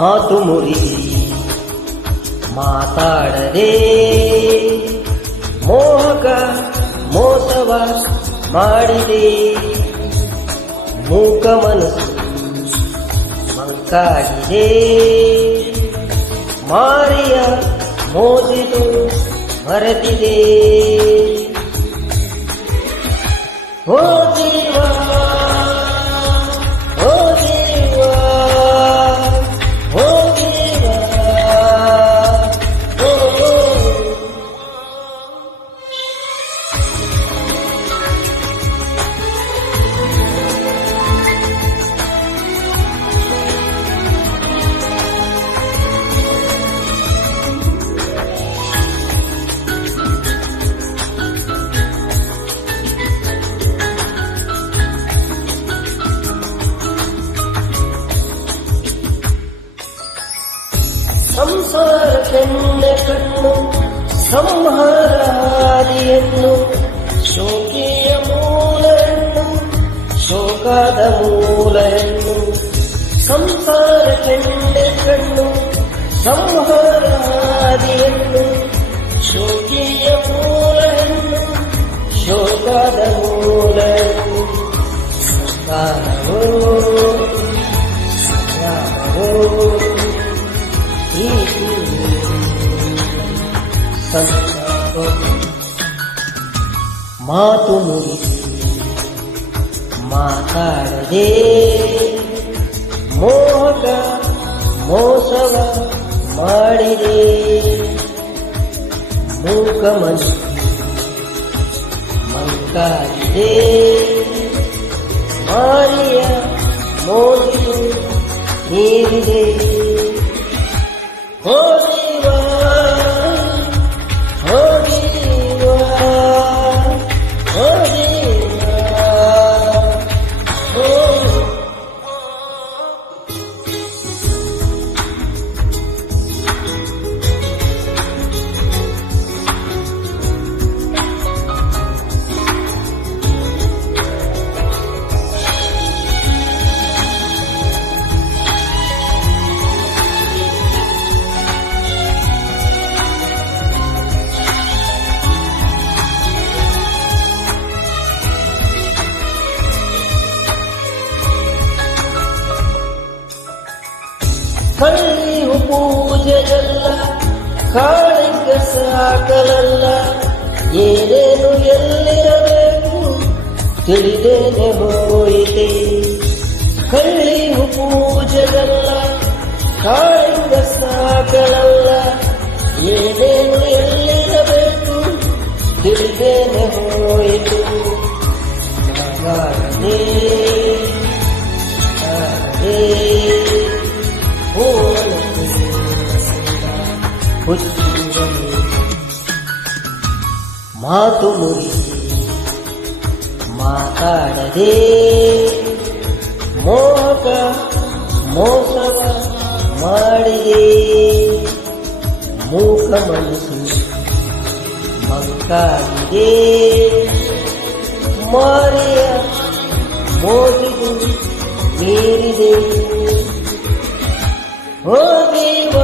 ಮಾತು ಮುರಿಸಿ ಮಾತಾಡದೆ ಮೋಹಕ ಮೋಸವ ಮಾಡಿದೆ. ಮೂಕ ಮನಸ್ಸು ಮಂಕಾಗಿದೆ, ಮಾರಿಯ ಮೋದಿದು ಮರೆತಿದೆ. ಓ ದೇವ ಓ ದೇವ ಓ ದೇವ ಓ ಸಂಸಾರ ಕೆನ್ನೆ ಕಣ್ಣು ಸಂಹಾರಾದಿಯನ್ನು ಶೋಕಿಯ ಮೂಲವನ್ನು ಶೋಕದ ಮೂಲವನ್ನು. ಸಂಸಾರ ಕೆನ್ನೆ ಕಣ್ಣು ಸಂಹಾರಾದಿಯನ್ನು ಶೋಕಿಯ ಮೂಲವನ್ನು ಶೋಕದ ಮೂಲವನ್ನು. ಸಂಸಾರವೋ ಸಂಸಾರವೋ ಮಾತು ಮುರಿಸಿ ಮಾತಾಡದೆ ಮೋಹಕ ಮೋಸವ ಮಾಡಿದೆ. ಮೂಕ ಮನಸ್ಸು ಮಂಕಾಗಿದೆ, ಮಾರಿಯ ಮೋದಿದು ಮೀರಿದೆ. ಓ ದೇವ ಓ ದೇವ ಓ ದೇವ ಓ. ಕಳ್ಳಿಯು ಪೂಜೆಯಲ್ಲ, ಕಾಳಿಂಗ ಸಾಕಲಲ್ಲ, ಏನೇನು ಎಲ್ಲಿರಬೇಕು ತಿಳಿದೇನೆ ಹೋಯಿತೆ. ಕಳ್ಳಿಯು ಪೂಜೆಯಲ್ಲ, ಕಾಳಿಂಗ ಸಾಕಲಲ್ಲ, ಏನೇನು ಎಲ್ಲಿರಬೇಕು ತಿಳಿದೇನೆ ಹೋಯಿತು. ಮಾತು ಮುರಿಸಿ ಮಾತಾಡದೆ ಮೋಹಕ ಮೋಸವ ಮಾಡಿದೆ. ಮೂಕ ಮನಸ್ಸು ಮಂಕಾಗಿದೆ, ಮಾರಿಯ ಮೋದಿದು ಮೀರಿದೆ. ಓ ದೇವ